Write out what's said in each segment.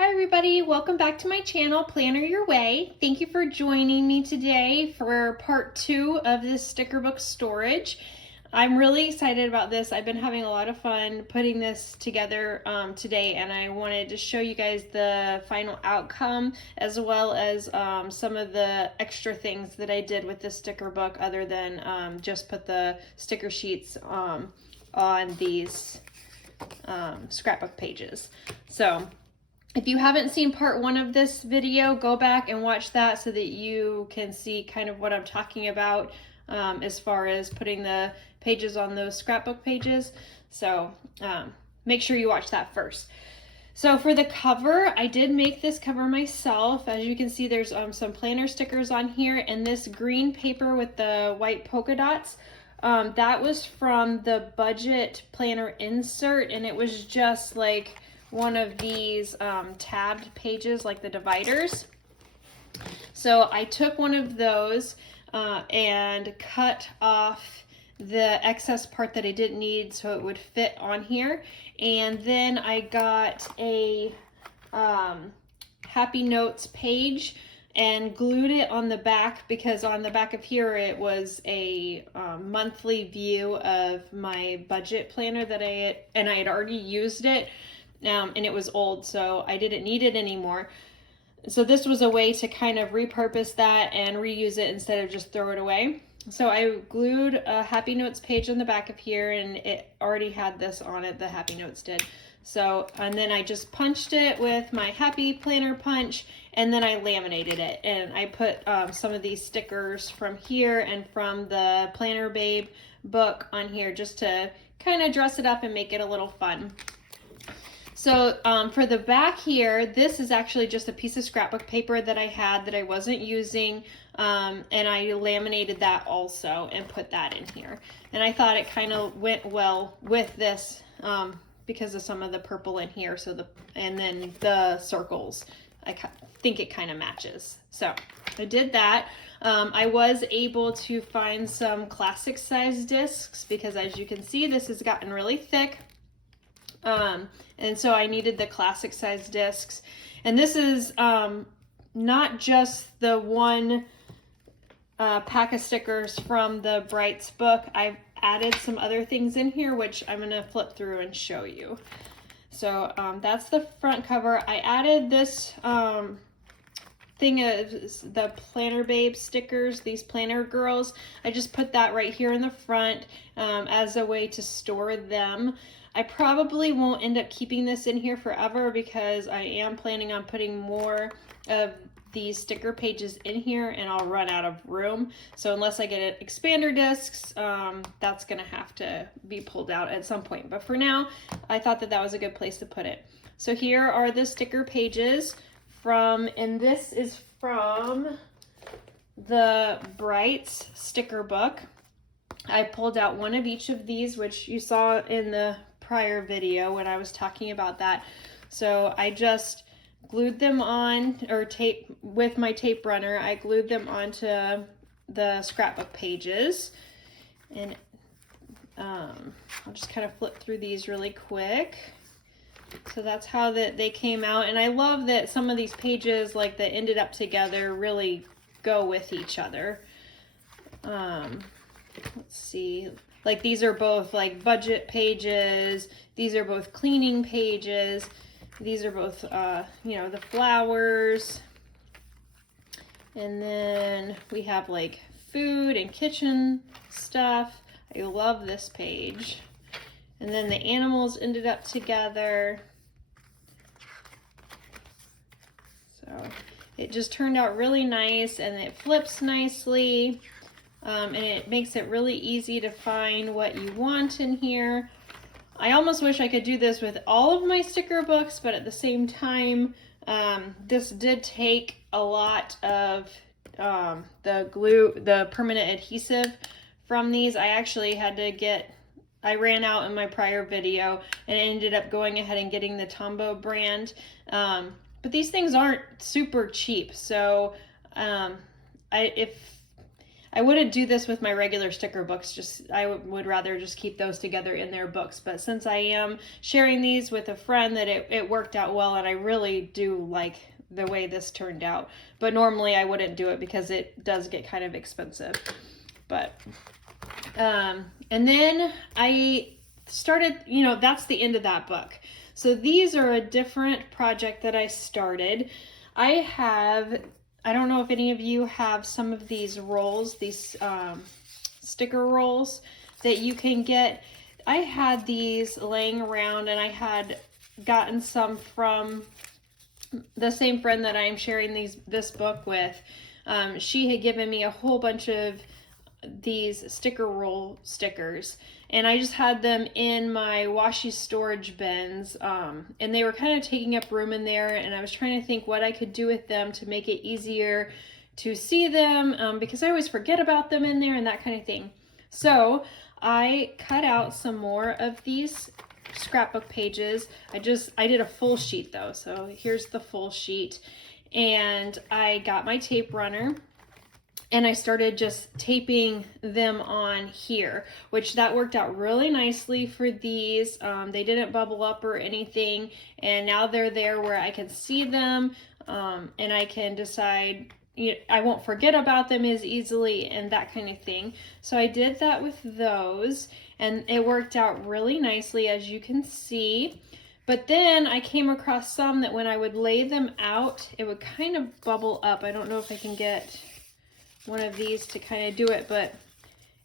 Hi everybody, welcome back to my channel, Planner Your Way. Thank you for joining me today for part 2 of this sticker book storage. I'm really excited about this. I've been having a lot of fun putting this together today, and I wanted to show you guys the final outcome as well as some of the extra things that I did with this sticker book other than just put the sticker sheets on these scrapbook pages. So if you haven't seen part 1 of this video, go back and watch that so that you can see kind of what I'm talking about as far as putting the pages on those scrapbook pages. So make sure you watch that first. So for the cover, I did make this cover myself. As you can see, there's some planner stickers on here, and this green paper with the white polka dots. That was from the budget planner insert, and it was just like one of these tabbed pages, like the dividers. So I took one of those and cut off the excess part that I didn't need so it would fit on here. And then I got a Happy Notes page and glued it on the back, because on the back of here it was a monthly view of my budget planner that I had already used it. And it was old, so I didn't need it anymore. So this was a way to kind of repurpose that and reuse it instead of just throw it away. So I glued a Happy Notes page on the back of here, and it already had this on it, the Happy Notes did. So, and then I just punched it with my Happy Planner punch, and then I laminated it. And I put some of these stickers from here and from the Planner Babe book on here just to kind of dress it up and make it a little fun. So for the back here, this is actually just a piece of scrapbook paper that I had that I wasn't using, and I laminated that also and put that in here. And I thought it kind of went well with this because of some of the purple in here. And then the circles, I think it kind of matches. So I did that. I was able to find some classic size discs because, as you can see, this has gotten really thick. And so I needed the classic size discs, and this is not just the one pack of stickers from the Brights book. I've added some other things in here which I'm going to flip through and show you. So that's the front cover. I added this thing of the Planner Babe stickers, these planner girls. I just put that right here in the front as a way to store them. I probably won't end up keeping this in here forever because I am planning on putting more of these sticker pages in here, and I'll run out of room. So unless I get expander discs, that's gonna have to be pulled out at some point. But for now, I thought that that was a good place to put it. So here are the sticker pages and this is from the Brights sticker book. I pulled out one of each of these, which you saw in the prior video when I was talking about that. So I just glued them on, or with my tape runner, I glued them onto the scrapbook pages. And I'll just kind of flip through these really quick. So that's how they came out. And I love that some of these pages, like that ended up together, really go with each other. Let's see. Like these are both like budget pages. These are both cleaning pages. These are both, you know, the flowers. And then we have like food and kitchen stuff. I love this page. And then the animals ended up together. So it just turned out really nice, and it flips nicely. And it makes it really easy to find what you want in here. I almost wish I could do this with all of my sticker books, but at the same time, this did take a lot of the permanent adhesive from these. I actually had to I ran out in my prior video and ended up going ahead and getting the Tombow brand. But these things aren't super cheap, so I wouldn't do this with my regular sticker books. I would rather just keep those together in their books. But since I am sharing these with a friend, that it worked out well, and I really do like the way this turned out. But normally I wouldn't do it because it does get kind of expensive. But and then I started, that's the end of that book. So these are a different project that I started. I don't know if any of you have some of these rolls, these sticker rolls that you can get. I had these laying around, and I had gotten some from the same friend that I'm sharing this book with. She had given me a whole bunch of these sticker roll stickers, and I just had them in my washi storage bins, and they were kind of taking up room in there, and I was trying to think what I could do with them to make it easier to see them, because I always forget about them in there and that kind of thing. So I cut out some more of these scrapbook pages. I did a full sheet though, so here's the full sheet, and I got my tape runner, and I started just taping them on here, which that worked out really nicely for these. They didn't bubble up or anything, and now they're there where I can see them, and I can decide, I won't forget about them as easily and that kind of thing. So I did that with those, and it worked out really nicely, as you can see. But then I came across some that when I would lay them out, it would kind of bubble up. I don't know if I can get one of these to kind of do it, but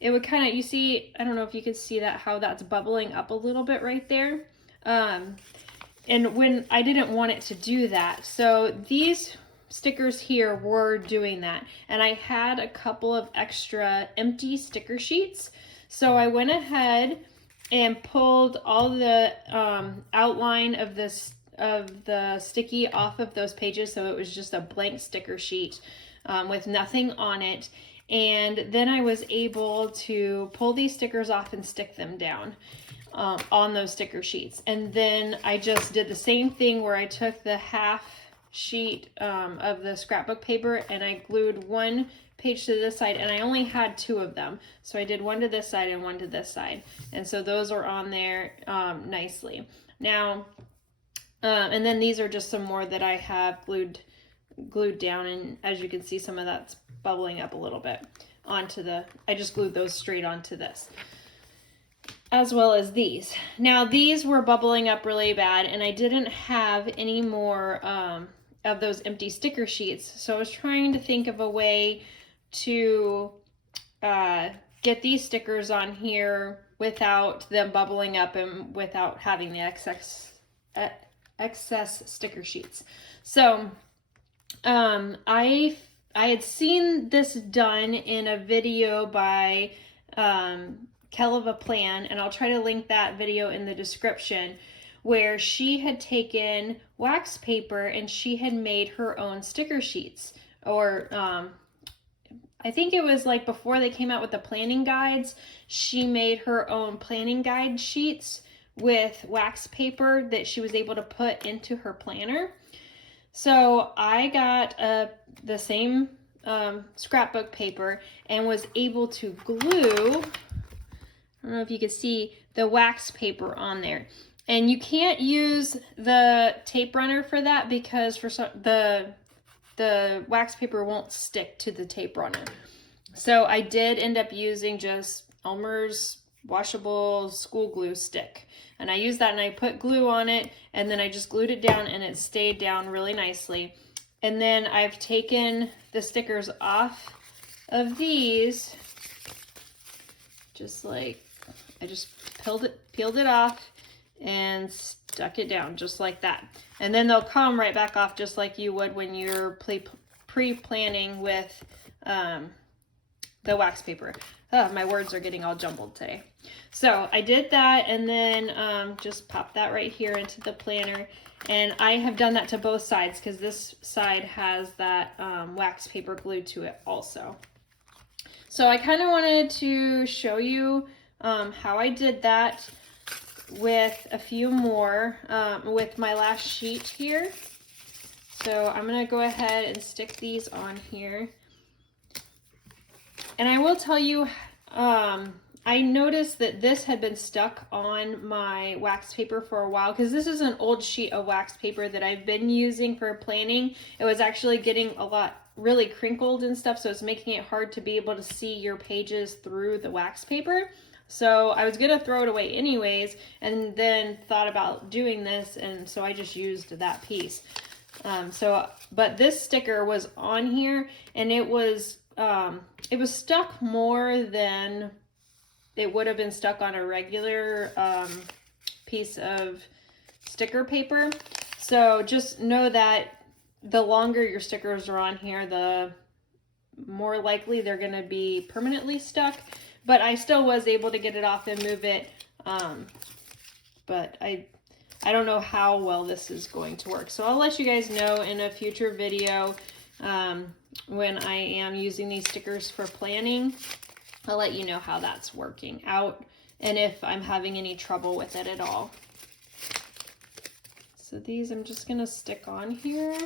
it would kind of, you see, I don't know if you can see that, how that's bubbling up a little bit right there. And when I didn't want it to do that, so these stickers here were doing that, and I had a couple of extra empty sticker sheets, so I went ahead and pulled all the outline of the sticky off of those pages, so it was just a blank sticker sheet with nothing on it. And then I was able to pull these stickers off and stick them down on those sticker sheets. And then I just did the same thing where I took the half sheet of the scrapbook paper, and I glued one page to this side, and I only had two of them. So I did one to this side and one to this side. And so those are on there nicely. Now, and then these are just some more that I have glued down, and as you can see, some of that's bubbling up a little bit onto I just glued those straight onto this, as well as these. Now these were bubbling up really bad, and I didn't have any more of those empty sticker sheets, so I was trying to think of a way to get these stickers on here without them bubbling up and without having the excess sticker sheets. So I had seen this done in a video by Kell of a Plan, and I'll try to link that video in the description, where she had taken wax paper and she had made her own sticker sheets. Or I think it was like before they came out with the planning guides, she made her own planning guide sheets with wax paper that she was able to put into her planner. So I got the same scrapbook paper and was able to glue, I don't know if you can see, the wax paper on there. And you can't use the tape runner for that because the wax paper won't stick to the tape runner. So I did end up using just Elmer's washable school glue stick, and I used that, and I put glue on it, and then I just glued it down, and it stayed down really nicely. And then I've taken the stickers off of these, just like, I just peeled it off and stuck it down just like that. And then they'll come right back off just like you would when you're pre-planning with the wax paper. Oh, my words are getting all jumbled today. So I did that, and then just pop that right here into the planner. And I have done that to both sides because this side has that wax paper glued to it also. So I kind of wanted to show you how I did that with a few more with my last sheet here. So I'm going to go ahead and stick these on here. And I will tell you, I noticed that this had been stuck on my wax paper for a while because this is an old sheet of wax paper that I've been using for planning. It was actually getting a lot really crinkled and stuff, so it's making it hard to be able to see your pages through the wax paper. So I was gonna throw it away anyways, and then thought about doing this, and so I just used that piece. But this sticker was on here, and it was stuck more than it would have been stuck on a regular piece of sticker paper. So just know that the longer your stickers are on here, the more likely they're going to be permanently stuck. But I still was able to get it off and move it. But I don't know how well this is going to work. So I'll let you guys know in a future video when I am using these stickers for planning. I'll let you know how that's working out and if I'm having any trouble with it at all. So these I'm just going to stick on here.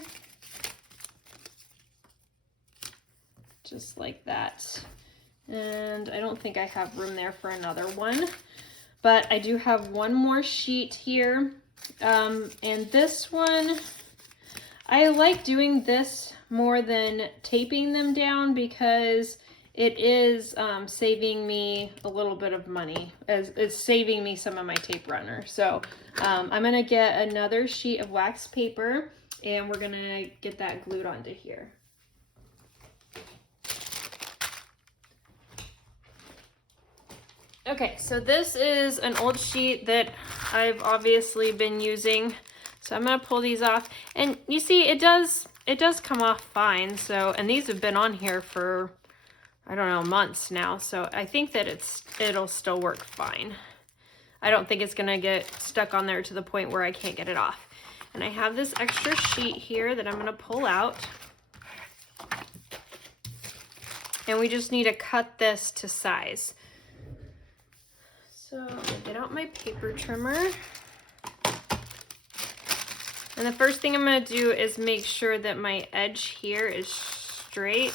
Just like that. And I don't think I have room there for another one. But I do have one more sheet here. And this one, I like doing this more than taping them down because it is saving me a little bit of money, as it's saving me some of my tape runner. So I'm gonna get another sheet of wax paper and we're gonna get that glued onto here. Okay, so this is an old sheet that I've obviously been using. So I'm gonna pull these off, and you see it does come off fine. So, and these have been on here for, I don't know, months now. So I think that it'll still work fine. I don't think it's gonna get stuck on there to the point where I can't get it off. And I have this extra sheet here that I'm gonna pull out. And we just need to cut this to size. So I'm gonna get out my paper trimmer. And the first thing I'm gonna do is make sure that my edge here is straight.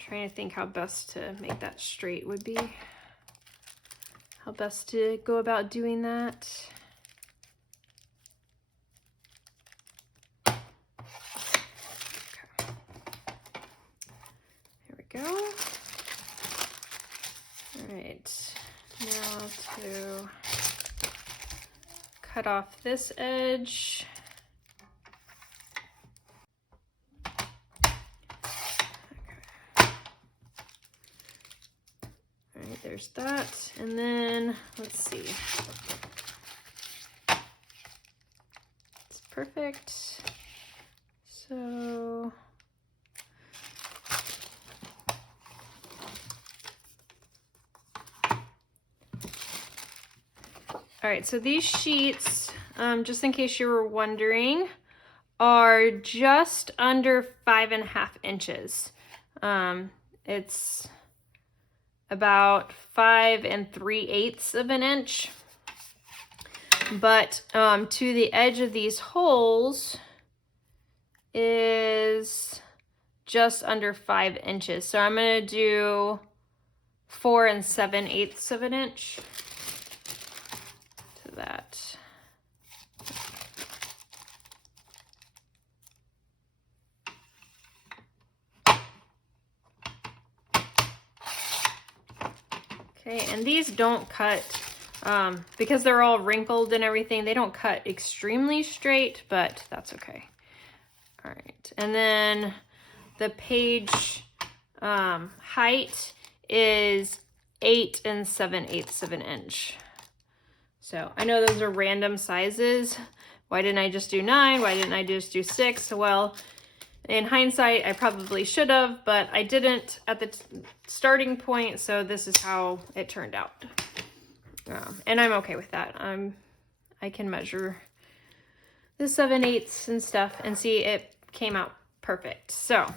Trying to think how best to make that straight would be. How best to go about doing that. Okay. Here we go. All right, now to cut off this edge. There's that, and then let's see. It's perfect. So all right, so these sheets, just in case you were wondering, are just under 5.5 inches. It's about 5 3/8 of an inch, but to the edge of these holes is just under 5 inches. So I'm gonna do 4 7/8 of an inch to that. Okay, and these don't cut, because they're all wrinkled and everything, they don't cut extremely straight, but that's okay. All right, and then the page height is 8 7/8 of an inch. So I know those are random sizes. Why didn't I just do 9? Why didn't I just do 6? Well, in hindsight, I probably should have, but I didn't at the starting point, so this is how it turned out. And I'm okay with that. I can measure the 7/8 and stuff, and see, it came out perfect. So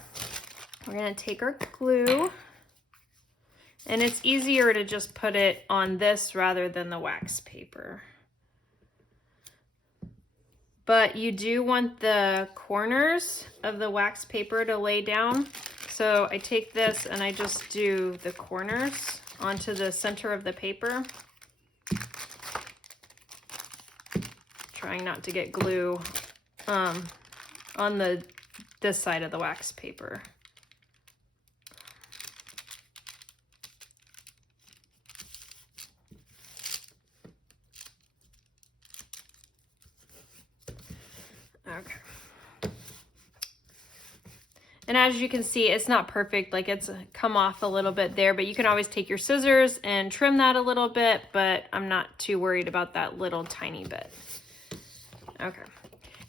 we're gonna take our glue, and it's easier to just put it on this rather than the wax paper. But you do want the corners of the wax paper to lay down. So I take this and I just do the corners onto the center of the paper. Trying not to get glue on this side of the wax paper. Okay. And as you can see, it's not perfect, like it's come off a little bit there, but you can always take your scissors and trim that a little bit, but I'm not too worried about that little tiny bit. Okay.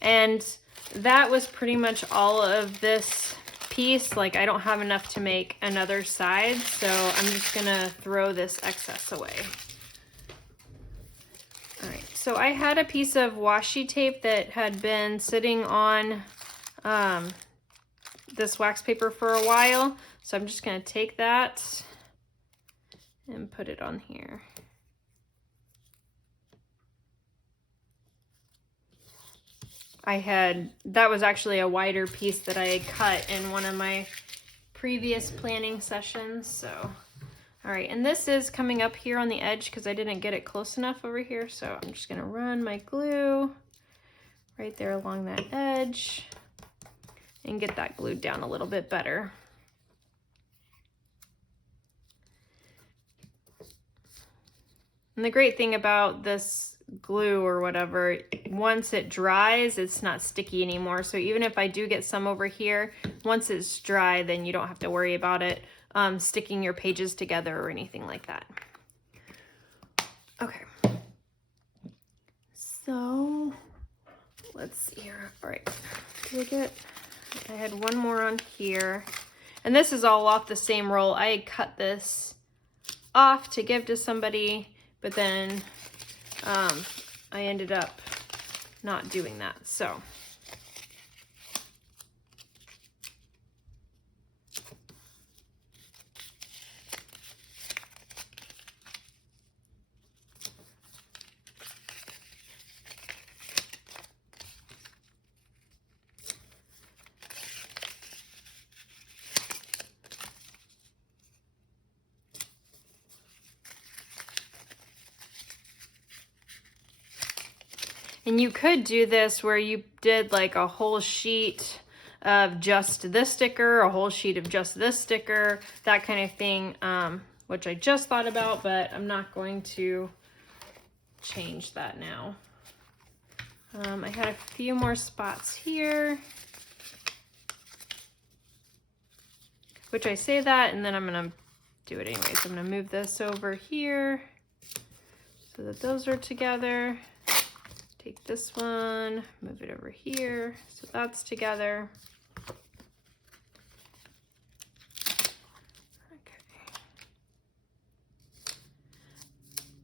And that was pretty much all of this piece. Like, I don't have enough to make another side, so I'm just gonna throw this excess away. All right, so I had a piece of washi tape that had been sitting on this wax paper for a while. So I'm just gonna take that and put it on here. That was actually a wider piece that I had cut in one of my previous planning sessions, so. All right, and this is coming up here on the edge because I didn't get it close enough over here, so I'm just gonna run my glue right there along that edge and get that glued down a little bit better. And the great thing about this glue or whatever, once it dries, it's not sticky anymore. So even if I do get some over here, once it's dry, then you don't have to worry about it sticking your pages together or anything like that. Okay. So let's see here. All right. I had one more on here. And this is all off the same roll. I had cut this off to give to somebody, but then I ended up not doing that. So and you could do this where you did like a whole sheet of just this sticker, a whole sheet of just this sticker, that kind of thing, which I just thought about, but I'm not going to change that now. I had a few more spots here, which I say that, and then I'm gonna do it anyways. I'm gonna move this over here so that those are together. Take this one, move it over here, so that's together. Okay.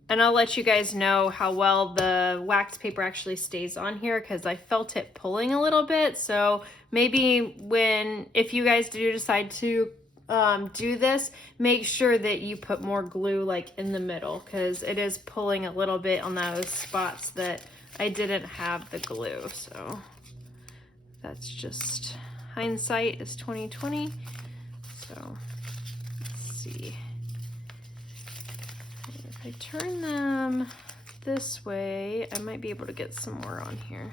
And I'll let you guys know how well the wax paper actually stays on here because I felt it pulling a little bit. So maybe if you guys do decide to do this, make sure that you put more glue like in the middle because it is pulling a little bit on those spots that I didn't have the glue. So that's just hindsight is 2020. So let's see. If I turn them this way, I might be able to get some more on here.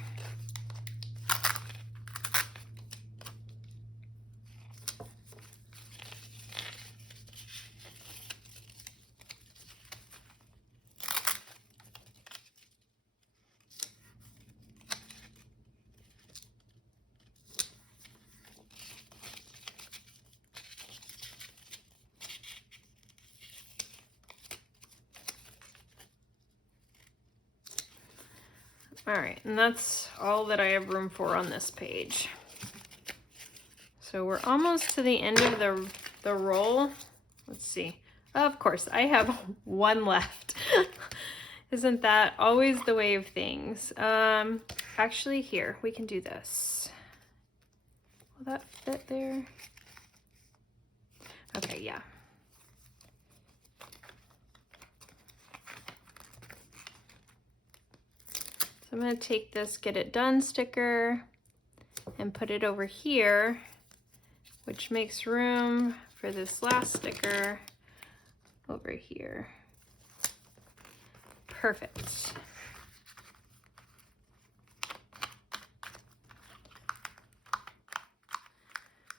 All right, and that's all that I have room for on this page. So we're almost to the end of the roll. Let's see. Of course, I have one left. Isn't that always the way of things? Actually, here, we can do this. Will that fit there? Okay, yeah. So I'm going to take this Get It Done sticker and put it over here, which makes room for this last sticker over here. Perfect.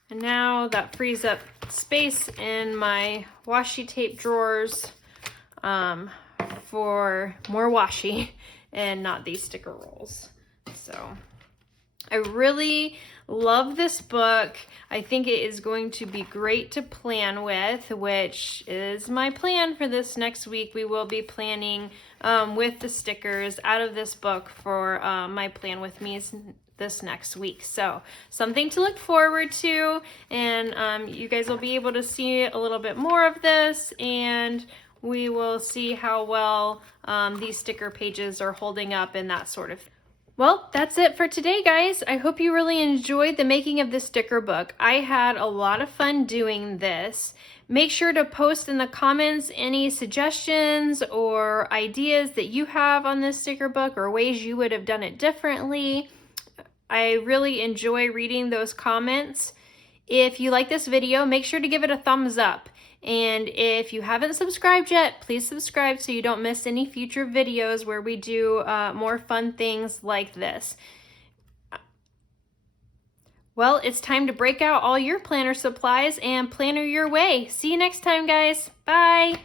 And now that frees up space in my washi tape drawers for more washi and not these sticker rolls. So I really love this book. I think it is going to be great to plan with, which is my plan for this next week. We will be planning with the stickers out of this book for my plan with me this next week. So something to look forward to, and you guys will be able to see a little bit more of this, and we will see how well these sticker pages are holding up and that sort of thing. Well, that's it for today, guys. I hope you really enjoyed the making of this sticker book. I had a lot of fun doing this. Make sure to post in the comments any suggestions or ideas that you have on this sticker book or ways you would have done it differently. I really enjoy reading those comments. If you like this video, make sure to give it a thumbs up. And if you haven't subscribed yet, please subscribe so you don't miss any future videos where we do more fun things like this. Well, it's time to break out all your planner supplies and planner your way. See you next time, guys. Bye.